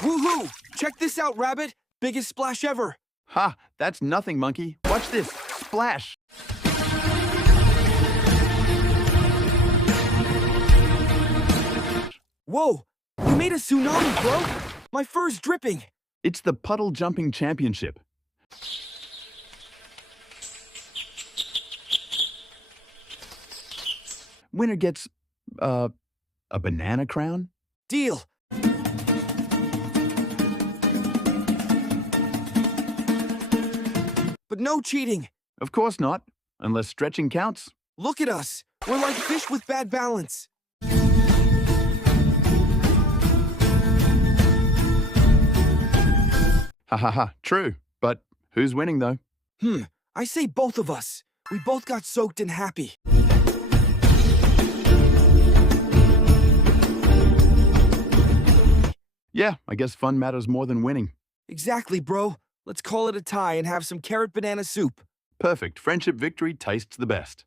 Woohoo! Check this out, Rabbit. Biggest splash ever. Ha! That's nothing, Monkey. Watch this. Splash! Whoa! You made a tsunami, bro! My fur's dripping! It's the Puddle Jumping Championship. Winner gets, a banana crown? Deal! But no cheating! Of course not, unless stretching counts. Look at us! We're like fish with bad balance! Ha ha ha, true. But who's winning, though? I say both of us. We both got soaked and happy. Yeah, I guess fun matters more than winning. Exactly, bro. Let's call it a tie and have some carrot banana soup. Perfect. Friendship victory tastes the best.